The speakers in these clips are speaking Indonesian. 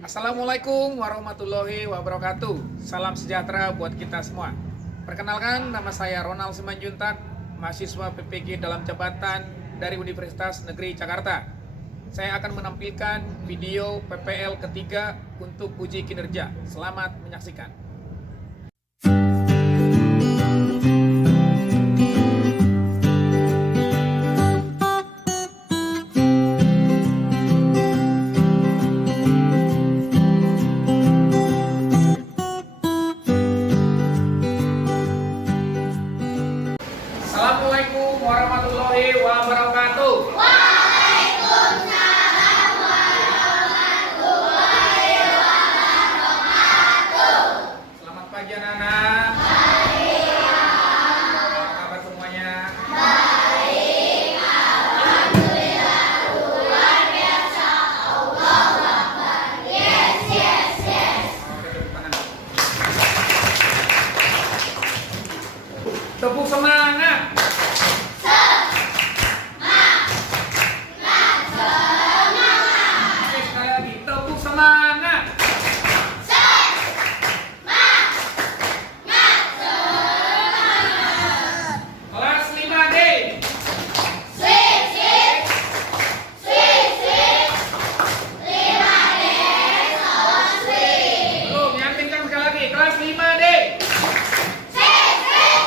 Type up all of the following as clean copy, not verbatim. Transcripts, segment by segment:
Assalamualaikum warahmatullahi wabarakatuh. Salam sejahtera buat kita semua. Perkenalkan, nama saya Ronald Simanjuntak, mahasiswa PPG dalam jabatan dari Universitas Negeri Jakarta. Saya akan menampilkan video PPL ketiga untuk uji kinerja. Selamat menyaksikan. Assalamualaikum warahmatullahi wabarakatuh. Waalaikumsalam warahmatullahi wabarakatuh. Selamat pagi anak-anak. Baik, Apa kabar semuanya? baik, alhamdulillah, luar biasa. Allahu Akbar. Yes, yes, yes. Oke, tepuk tangan. Tepuk semangat. Oke, sekali lagi, tepuk semangat. Kelas 5D. Sweet, sweet, sweet, sweet. 5D, so sweet. Belum, yang kencang sekali lagi. Kelas 5D. Sweet, sweet,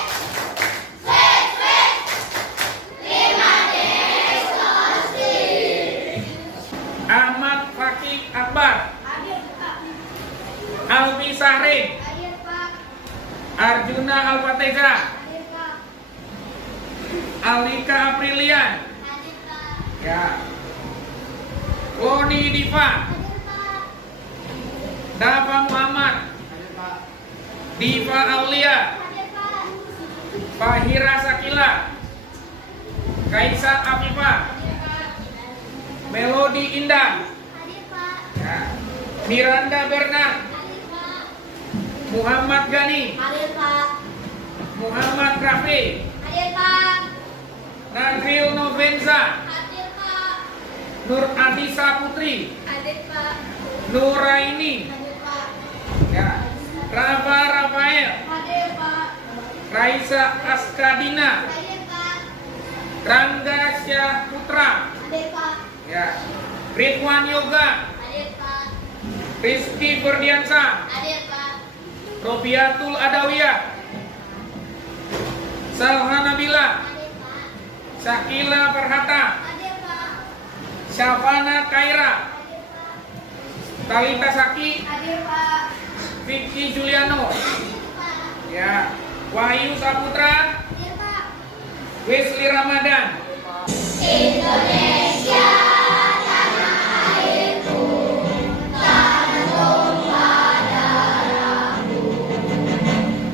sweet, sweet. 5D, so sweet. Ahmad Fakih Akbar. Hadir, Pak. Alfi Sahrin. Hadir, Pak. Arjuna Alfateza. Hadir, Pak. Alika Aprilian. Hadir, Pak. Ya. Loni Diva. Hadir, Pak. Dava Muhammad. Diva Aulia. Hadir, Pak. Fahira Sakila. Kaisa Afifah. Hadir, Pak. Melodi Indah. Hadir, Pak. Ya. Miranda Bernard. Hadir, Pak. Muhammad Gani. Hadir, Pak. Muhammad Rafi. Hadir, Pak. Nazril Novenza. Hadir, Pak. Nur Adisa Putri. Hadir, Pak. Nuraini. Hadir, Pak. Ya. Rafa Rafael. Hadir, Pak. Raisa Askadina. Hadir, Pak. Rangga Syahputra. Hadir, Pak. Ya. Ridwan Yoga. Hadir, Pak. Rizky Ferdiansa. Hadir, Pak. Robiatul Adawiyah. Salha Nabila. Hadir, Pak. Syakila Farhata. Hadir, Pak. Syafana Kaira. Hadir, Pak. Talita Saki. Hadir, Pak. Vicky Juliano. Hadir, Pak. Ya. Wahyu Saputra. Hadir, Pak. Wesley Ramadan. Indonesia tanah airku, tanah tumpah darahku.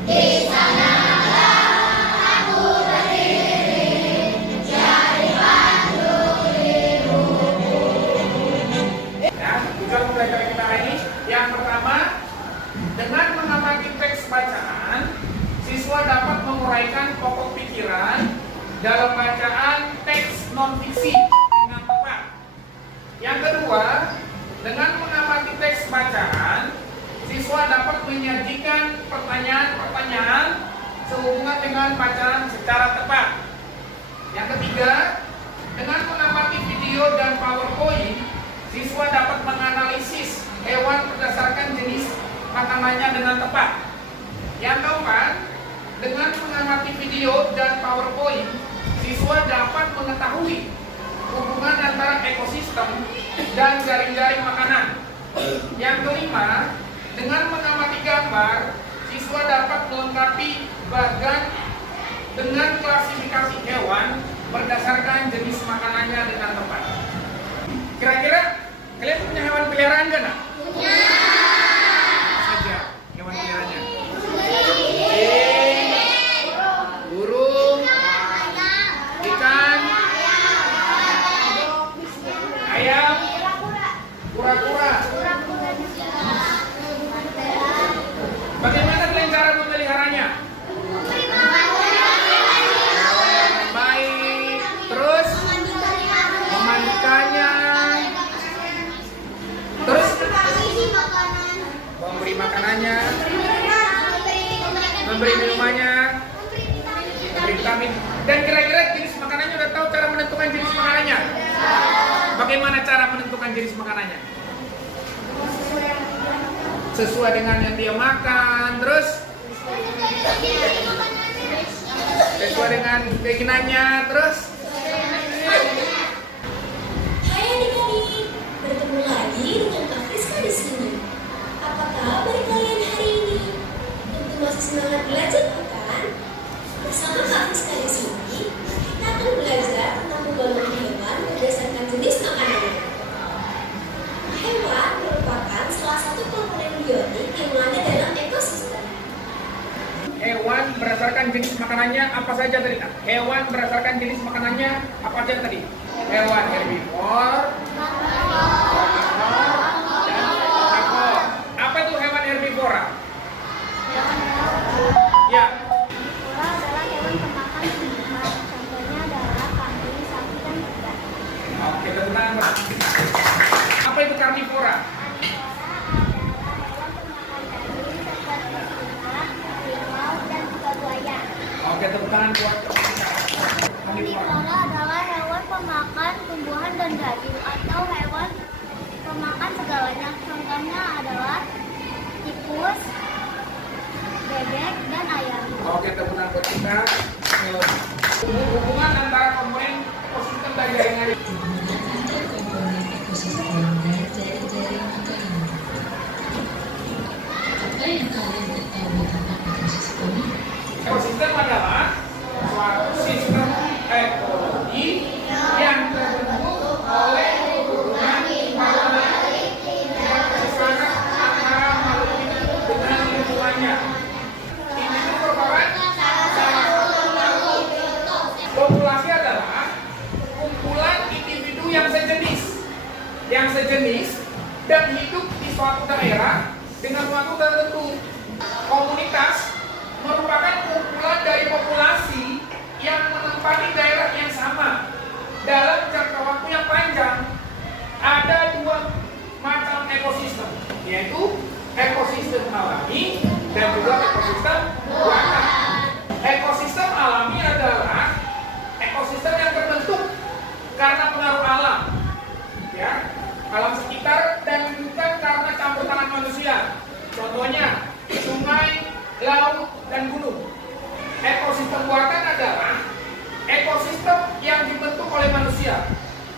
Di sanalah aku berdiri, jadi pandu hidupku. Ya, tujuan pembelajaran kita hari ini yang pertama, dengan mengamati teks bacaan, siswa dapat menguraikan pokok pikiran dalam bacaan teks non-fiksi dengan tepat. Yang kedua, dengan mengamati teks bacaan, siswa dapat menyajikan pertanyaan-pertanyaan sehubungan dengan bacaan secara tepat. Yang ketiga, dengan mengamati video dan PowerPoint, siswa dapat menganalisis hewan berdasarkan jenis makanannya dengan tepat. Yang keempat, dengan mengamati video dan PowerPoint, siswa dapat mengetahui hubungan antara ekosistem dan jaring-jaring makanan. Yang kelima, dengan mengamati gambar, siswa dapat melengkapi bagan dengan klasifikasi hewan berdasarkan jenis makanannya dengan tepat. Kira-kira kalian punya hewan peliharaan gak? Nak? Punya. Apa saja hewan peliharaannya? Burung, ikan, ayam, kura-kura. Bagaimana kalian cara memeliharanya? Baik. Terus memandikan makanannya, memberi minumannya, memberi vitamin. Dan kira-kira jenis makanannya udah tahu cara menentukan jenis makanannya? Bagaimana cara menentukan jenis makanannya? Sesuai dengan yang dia makan, terus sesuai dengan keinginannya, terus Hai adik-adik, bertemu lagi dengan Kak Friska di sini. Apa kabar kalian hari ini? Tentu masih semangat belajar bukan? Bersama Kak Friska di sini, kita akan belajar tentang pembagian hewan berdasarkan jenis makanannya. Hewan merupakan salah satu komponen biotik yang ada dalam ekosistem. hewan berdasarkan jenis makanannya apa saja tadi? Hewan berdasarkan jenis makanannya apa saja tadi? Hewan herbivor, karnivor, dan omnivor. Apa itu hewan herbivora? Ya, Herbivora adalah hewan pemakan tumbuhan. Contohnya adalah kambing, sapi, dan kuda. oke, tentang apa itu karnivora? Karnivora adalah hewan pemakan daging seperti singa, harimau, dan juga buaya. Oke, tepuk tangan buat karnivora. Karnivora adalah hewan pemakan tumbuhan dan daging atau hewan pemakan segalanya. Contohnya adalah tikus, bebek, dan ayam. Oke, tepuk tangan buat kita. Hubungan antara komponen ekosistem dan jaringan. Ekosistem adalah suatu sistem ekologi yang terbentuk oleh hubungan secara antara makhluk hidup dengan lingkungannya. Ini merupakan populasi adalah kumpulan individu yang sejenis dan hidup di suatu daerah dengan waktu tertentu. Komunitas merupakan kumpulan dari populasi yang menempati daerah yang sama dalam jangka waktu yang panjang. Ada dua macam ekosistem, yaitu ekosistem alami dan juga ekosistem buatan. Ekosistem alami adalah ekosistem yang terbentuk karena pengaruh alam, ya, alam sekitar dan bukan karena campur tangan manusia. Contohnya sungai, laut, dan gunung. Ekosistem buatan adalah ekosistem yang dibentuk oleh manusia.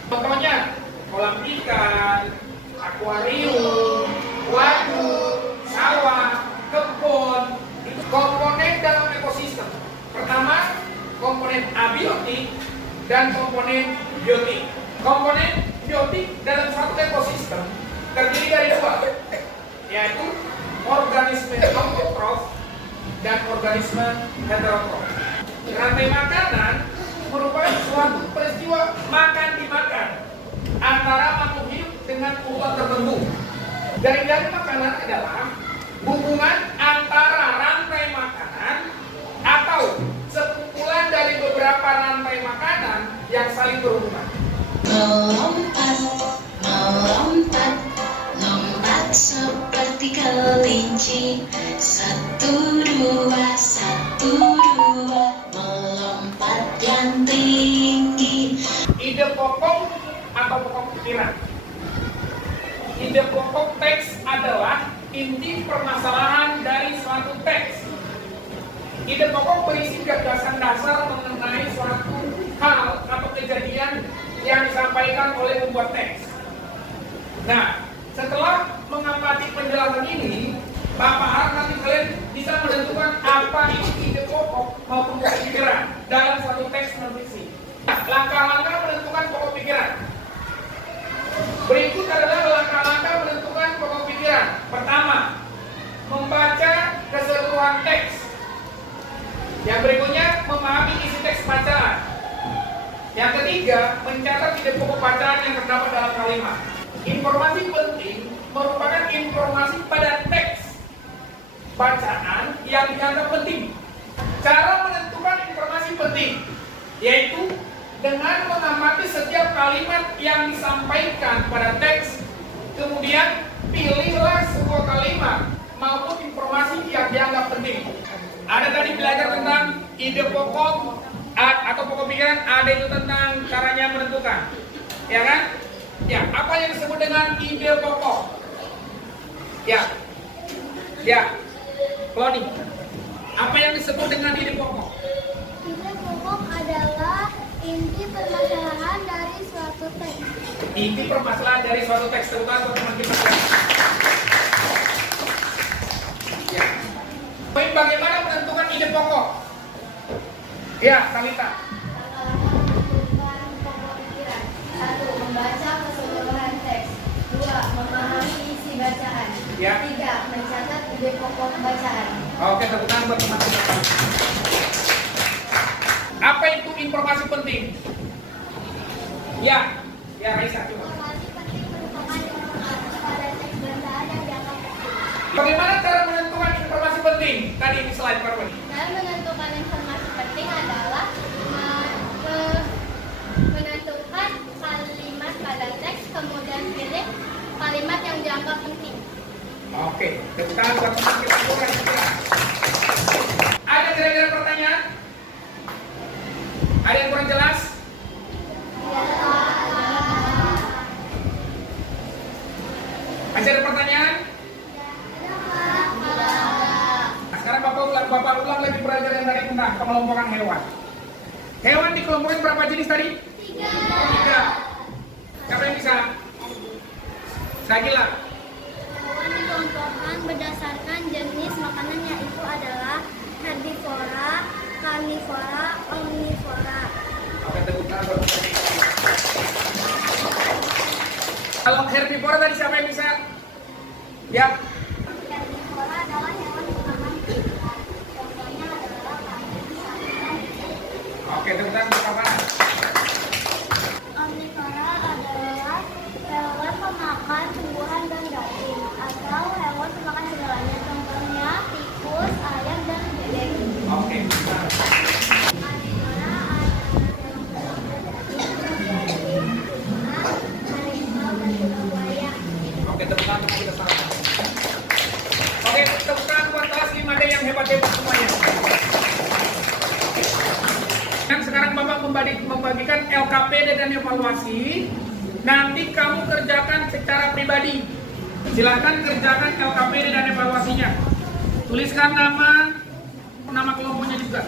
Contohnya kolam ikan, akuarium, waduk, sawah, kebun. Itu komponen dalam ekosistem. Pertama, komponen abiotik dan komponen biotik. Komponen biotik dalam suatu ekosistem terdiri dari dua, yaitu organisme autotrof dan organisme heterotrof. Rantai makanan merupakan suatu peristiwa makan dimakan antara makhluk hidup dengan urutan tertentu. Dari makanan adalah hubungan antara rantai makanan atau sekumpulan dari beberapa rantai makanan yang saling berhubungan. Melompat, melompat, lompat seperti kelinci. 1, 2, 1, 2, melompat yang tinggi. Ide pokok atau pokok pikiran. Ide pokok teks adalah inti permasalahan dari suatu teks. Ide pokok berisi gagasan dasar mengenai suatu hal atau kejadian yang disampaikan oleh pembuat teks. Nah, setelah mengamati penjelasan ini, Bapak harap nanti kalian bisa menentukan apa itu ide pokok maupun pikiran dalam suatu teks non-fiksi. Nah, langkah-langkah menentukan pokok pikiran. Berikut adalah langkah-langkah menentukan pokok pikiran. Pertama, membaca keseluruhan teks. Yang berikutnya, memahami isi teks bacaan. Yang ketiga, mencatat ide pokok bacaan yang terdapat dalam kalimat. Informasi penting merupakan informasi pada teks bacaan yang dianggap penting. Cara menentukan informasi penting yaitu dengan mengamati setiap kalimat yang disampaikan pada teks, kemudian pilihlah sebuah kalimat maupun informasi yang dianggap penting. Ada tadi belajar tentang ide pokok atau pokok pikiran, ada itu tentang caranya menentukan. Ya kan? Ya, apa yang disebut dengan ide pokok? Ya. Ya. Kloni. Apa yang disebut dengan ide pokok? Ide pokok adalah inti permasalahan dari suatu teks. Inti permasalahan dari suatu teks, terutama teman kita. Ya. Bagaimana menentukan ide pokok? Ya, Talita. Menentukan pokok pikiran. 1. Membaca keseluruhan teks. 2. Memahami isi bacaan. Ya. 3. Mencatat ide pokok bacaan. Oke, tepuk tangan buat teman-teman. Apa itu informasi penting? Ya, ya Raisa coba. Informasi penting merupakan informasi pada teks bacaan yang dianggap penting. Bagaimana cara menentukan informasi penting? Tadi di slide Parwan. Dalam menentukan informasi penting adalah menentukan kalimat pada teks, kemudian pilih kalimat yang dianggap penting. Oke, tepuk tangan buat teman kita semua. Ada kira-kira pertanyaan? Ada yang kurang jelas? Masih ada pertanyaan? Nah, sekarang Bapak ulang lagi belajar yang tadi tentang pengelompokan hewan. Hewan dikelompokin berapa jenis tadi? 3. Siapa yang bisa? Sagila. Hewan dikelompokkan berdasarkan jenis makanan, yaitu adalah herbivora, karnivora, omnivora. Oke, tepuk tangan buat teman. Kalau herbivora tadi siapa yang bisa? Ya. Herbivora adalah hewan makanan ikan. Contohnya adalah kambing, sapi, dan kucing. Oke, tepuk tangan buat Bapak. Omnivora adalah hewan pemakan tumbuhan dan daging, atau hewan pemakan segalanya. Contohnya tikus, ayam, dan bebek. Oke. Karnivora adalah hewan pemakan daging, seperti harimau dan juga buaya. Oke, tepuk tangan untuk kita sama. Oke, tepuk tangan buat kelas 5D yang hebat-hebat semuanya. Dan sekarang Bapak membagikan LKPD dan evaluasi. Nanti kamu kerjakan secara pribadi. Silakan kerjakan LKPD dan evaluasinya. Tuliskan nama kelompoknya juga.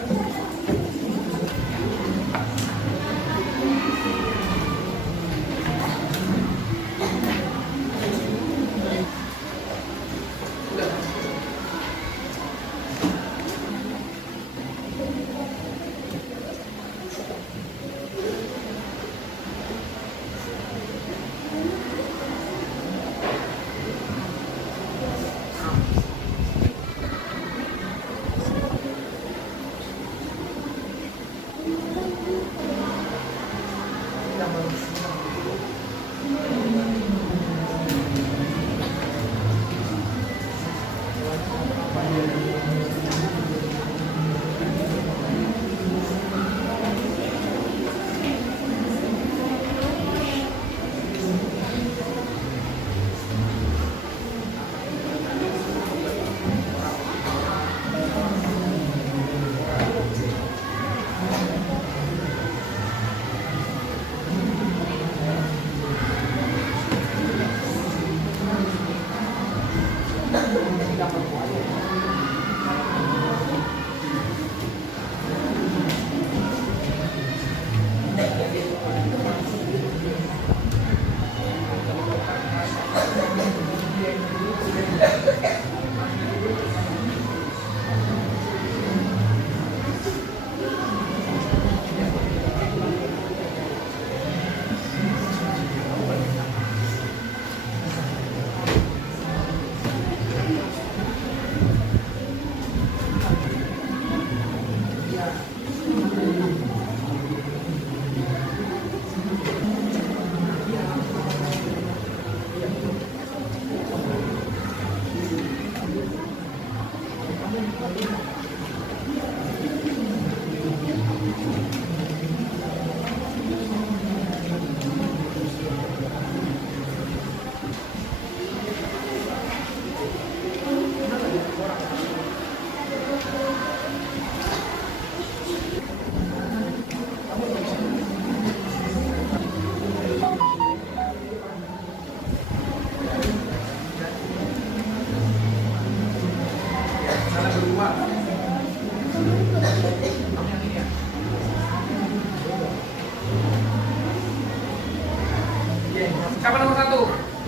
Siapa nomor 1?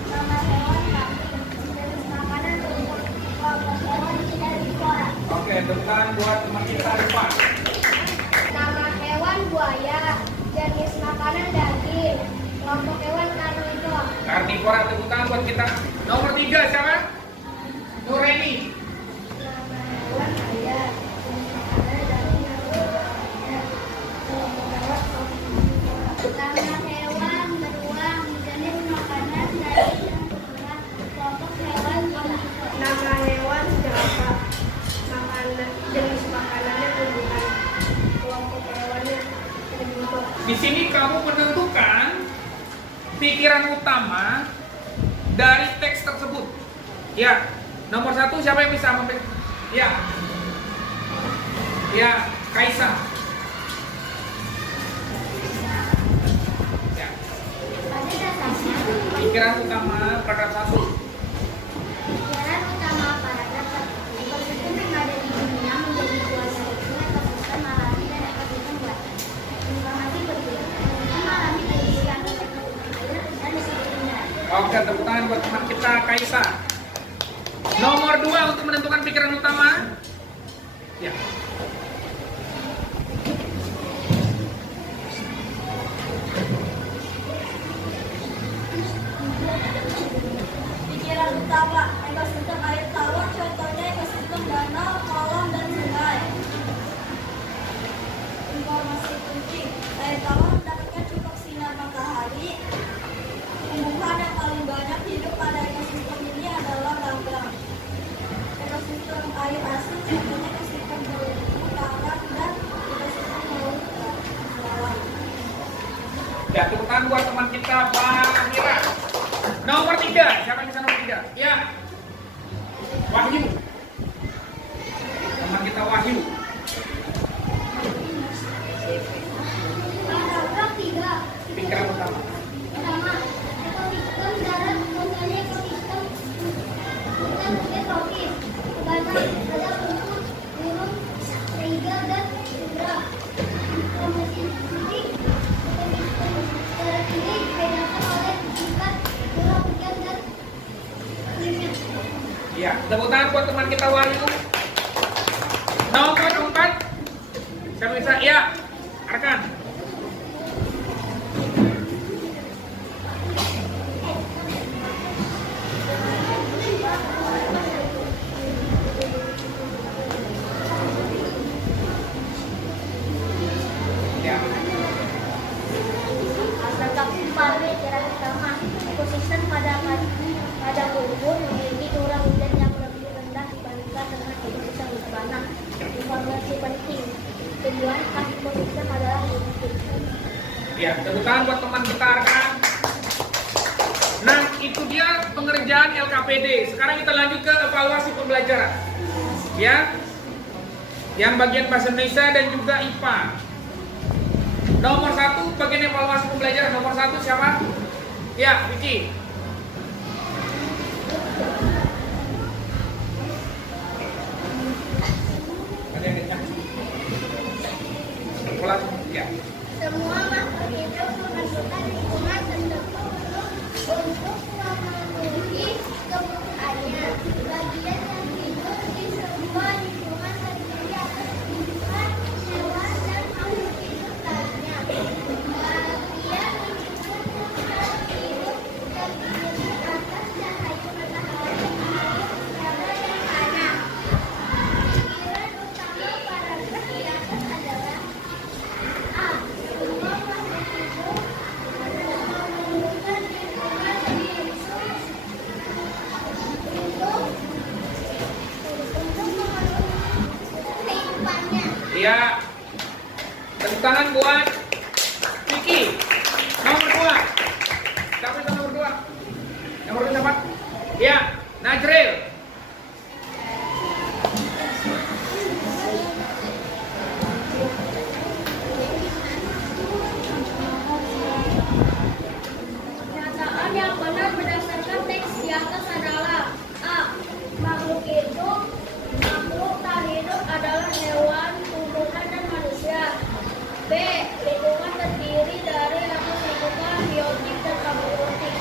Nama hewan kambing. Jenis makanan rumput. Kelompok hewan herbivora. Oke, temukan buat teman kita Rifa. Nama hewan buaya. Jenis makanan daging. Kelompok hewan karnivora. Karnivora, temukan buat kita. Nomor 3 siapa? Nureni. Nama hewan ayam. Jenis makanan daging. Kelompok hewan omnivora. Nama hewan beruang. Jenis makanan daging. Kelompok hewan omnivora. Nama hewan jerapah. Jenis makanannya tumbuhan. Kelompok hewannya herbivora. Di sini kamu menentukan pikiran utama dari teks tersebut. Ya, nomor 1 siapa yang bisa memberi? Ya, ya, Kaisa. Ya, Pada dasarnya, pikiran utama paragraf 1. pikiran utama paragraf 1. Ekosistem yang ada di dunia menjadi kuasa hukum ekosistem alami dan ekosistem buatan. Informasi berikut. Ekosistem alami terdiri atas ekosistem air dan ekosistem darat. Oke, tepuk tangan buat teman kita Kaisa. Nomor 2 untuk menentukan pikiran utama. Ya. Pikiran utama ekosistem air tawar, contohnya ekosistem danau, kolam, dan sungai. Informasi penting, air tawar mendapatkan cukup sinar matahari. Tumbuhan yang paling banyak hidup pada ekosistem ini adalah gambang. Ekosistem air asin, contohnya ekosistem berumur karang dan ekosistem laut bawah. Ya, tepuk tangan buat teman kita Bahira. Nomor 3, siapa yang bisa nomor 3? Ya, Wahyu. Teman kita Wahyu. Paragraf 3. Pikiran utama. Pertama, ekosistem darat, contohnya ekosistem hutan bukit tropis. Banyak ada rumput, burung, serigala, dan zebra. Informasi penting, ekosistem darat ini dibedakan oleh tingkat curah hujan dan iklimnya. Ya, tepuk tangan buat teman kita Wahyu. Nomor 4, siapa bisa? Ya, Arkan. Ya. Paragraf 4, pikiran utama ekosistem pada lumpur memiliki curah hujan yang lebih rendah dibandingkan dengan ekosistem sabana. Informasi penting, tumbuhan khas ekosistem adalah rumput. Ya, tepuk tangan buat teman kita Arkan. Nah, itu dia pengerjaan LKPD. Sekarang kita lanjut ke evaluasi pembelajaran. Ya, yang bagian bahasa Indonesia dan juga IPA. Nomor 1 bagian evaluasi pembelajaran. Nomor 1 siapa? Ya, Vicky. Ada yang kencang. Ulang. Ya. Semua makhluk hidup memerlukan lingkungan tertentu untuk memenuhi kebutuhannya. Bagian yang hidup di sebuah lingkungan terdiri atas tumbuhan, hewan, dan makhluk hidup lainnya. Bagian lingkungan yang hidup terdiri atas cahaya matahari, air, udara, dan tanah. Pikiran utama paragraf di atas adalah A. Semua makhluk hidup memerlukan lingkungan untuk memenuhi kehidupannya. Ya. Tepuk tangan buat Vicky. Nomor 2. Siapa itu nomor 2? Nomor 2 siapa? Ya, Najril. Pernyataan yang benar berdasarkan teks di atas adalah A. Makhluk hidup tak hidup adalah hewan, tumbuhan, dan manusia. B. Lingkungan terdiri dari lapisan lingkungan, biotik, dan abiotik.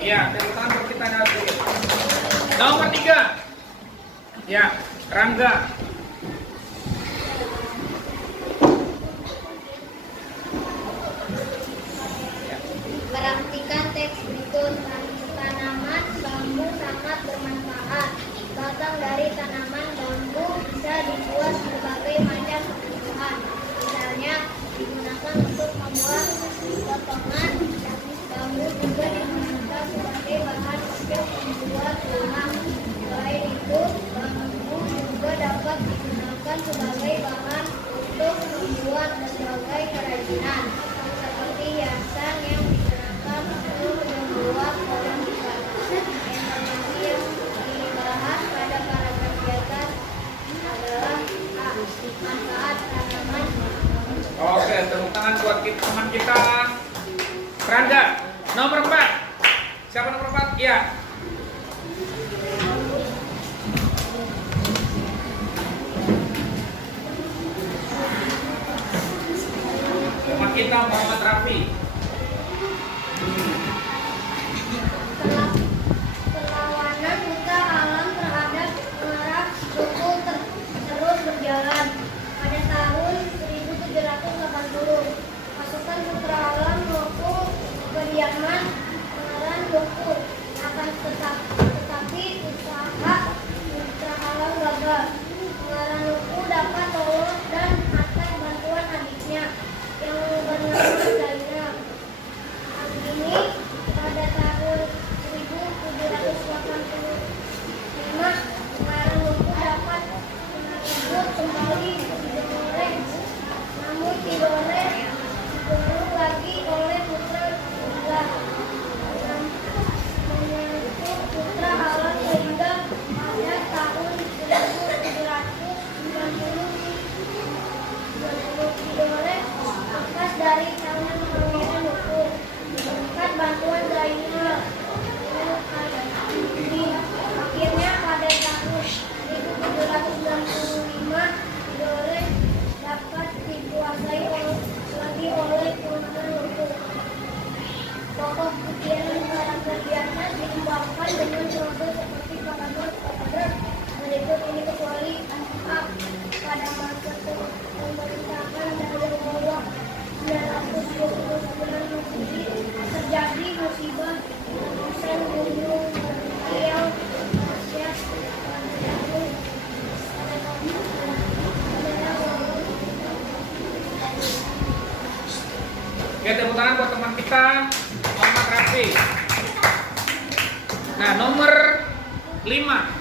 Iya, tepuk tangan buat kita nanti. Nomor 3. Ya, Rangga. Perhatikan teks berikut. Tanaman bambu sangat bermanfaat. Batang dari tanaman bambu bisa dibuat berbagai macam kebutuhan. Misalnya digunakan untuk membuat potongan. Bambu juga digunakan sebagai bahan untuk membuat rumah. Selain itu, bambu juga dapat digunakan sebagai bahan untuk membuat berbagai kerajinan, seperti hiasan yang digunakan untuk membuat kolam ikan. Informasi yang dibahas pada paragraf di atas adalah A. Manfaat tanaman. Oke, tepuk tangan buat teman kita. Rangga. Nomor 4. Siapa nomor 4? Iya. Teman kita Muhammad Rafi. Perlawanan buta alam terhadap pengarah suku terus berjalan. Pada tahun 1780, pasukan putra alam Loku kediaman pengarah Loku. Akan tetapi usaha putra alam gagal. Pengarah Loku dapat lolos dan atas bantuan adiknya yang bernama Zainab. Ini pada tahun 1785 pengarah Loku dapat merebut kembali Tidore, namun Tidore dibunuh lagi oleh putra tunggal menyangkut putra alam sehingga pada tahun 1790 Tidore lepas dari tangan Pangeran Loku berkat bantuan Zainal. Akhirnya pada tahun 1795 Tidore dapat dikuasai lagi oleh Pangeran Loku. Pokok pikiran paragraf di atas dikembangkan dengan proses seperti paragraf berikut ini kecuali A. Pada masa pemerintahan dari bawah 929 Masehi terjadi musibah letusan gunung Riau Asia Oke, tepuk tangan buat teman kita Muhammad Rafi. Nah, nomor 5.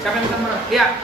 Siapa yang nomor? Ya.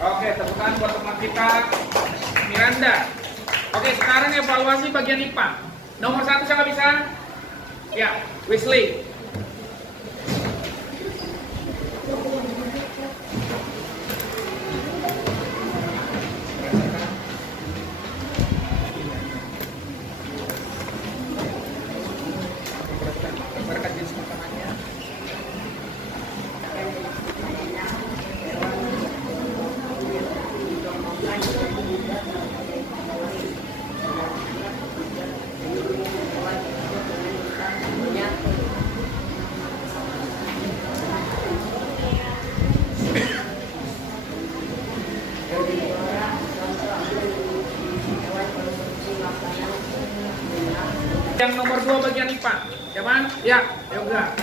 Oke, tepuk tangan buat teman kita Miranda. Oke, sekarang evaluasi bagian IPA. Nomor 1 siapa bisa? Ya, Wesley. Berkat jenis makanannya. Yang nomor 2 bagian IPA. Siapa? Ya, Yoga.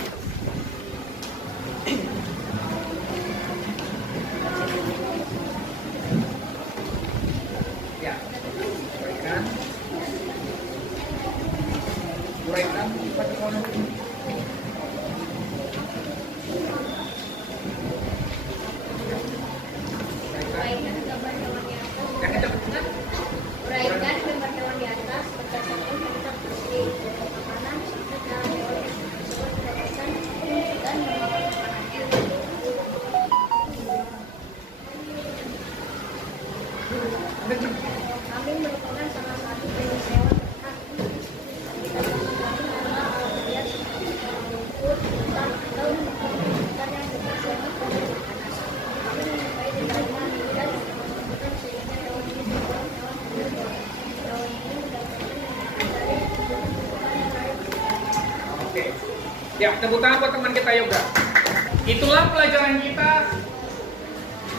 Ya, tepuk tangan buat teman kita Yoga. Itulah pelajaran kita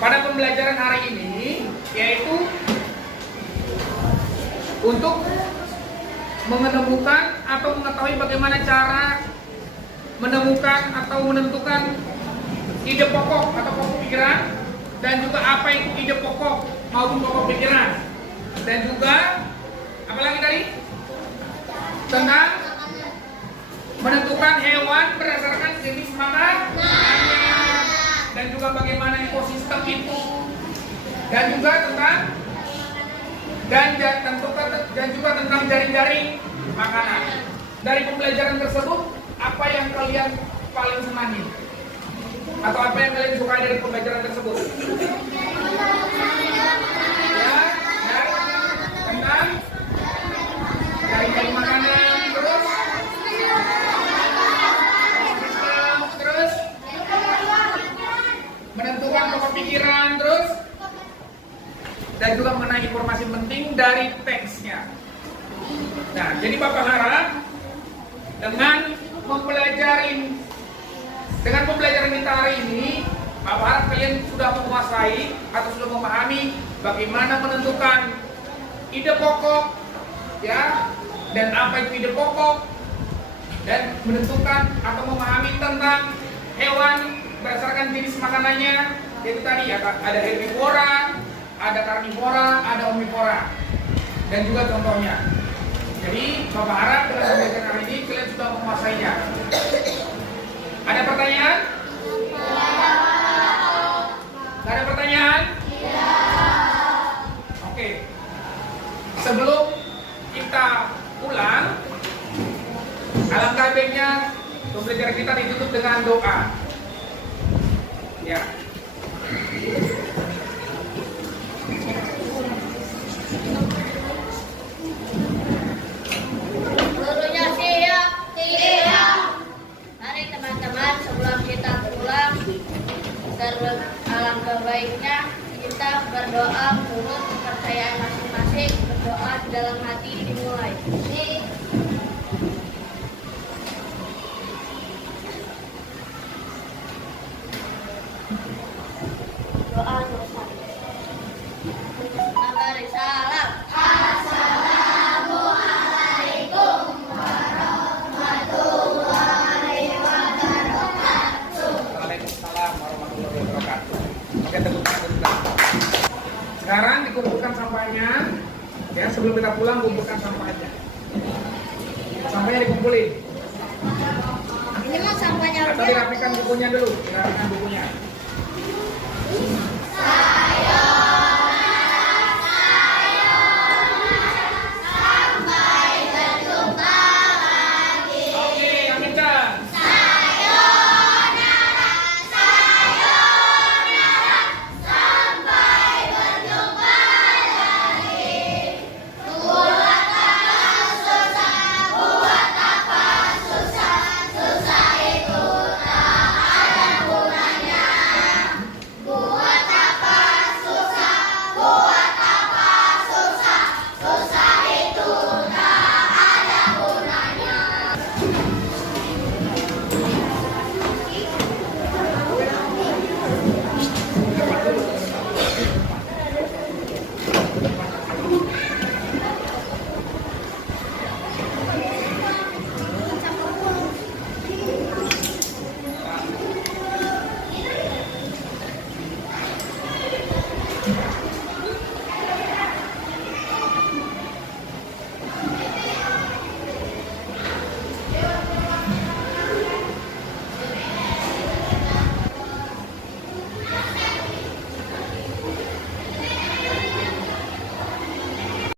pada pembelajaran hari ini, yaitu untuk menemukan atau mengetahui bagaimana cara menemukan atau menentukan ide pokok atau pokok pikiran, dan juga apa itu ide pokok maupun pokok pikiran, dan juga apa lagi tadi tentang menentukan hewan berdasarkan jenis makanannya, dan juga bagaimana ekosistem itu, dan juga tentang dan juga tentang jaring-jaring makanan. Dari pembelajaran tersebut, apa yang kalian paling senangi? Atau apa yang kalian sukai dari pembelajaran tersebut? Ya, tentang jaring-jaring makanan, terus menentukan pokok pikiran, terus dan juga mengenai informasi penting dari teksnya. Nah, jadi Bapak harap dengan pembelajaran kita hari ini, Bapak harap kalian sudah menguasai atau sudah memahami bagaimana menentukan ide pokok, ya, dan apa itu ide pokok, dan menentukan atau memahami tentang hewan berdasarkan jenis makanannya, yaitu tadi ada herbivora, ada karnivora, ada omnivora, dan juga contohnya. Jadi Bapak harap dengan pembelajaran hari ini kalian sudah menguasainya. Ada pertanyaan? Tidak ada pertanyaan? Oke. Sebelum kita pulang, alangkah baiknya pembelajaran kita ditutup dengan doa. Ya. Gurunya siap, siap. Mari teman-teman, sebelum kita pulang, alangkah baiknya kita berdoa menurut kepercayaan masing-masing. Berdoa di dalam hati dimulai. Doa dosa. Mari salam. Waalaikumsalam warahmatullahi wabarakatuh. Oke, tepuk tangan. Sekarang dikumpulkan sampahnya. Ya, sebelum kita pulang kumpulkan sampahnya. Sampahnya dikumpulin. Ini mah sampahnya Atau dirapikan bukunya dulu. Dirapikan bukunya.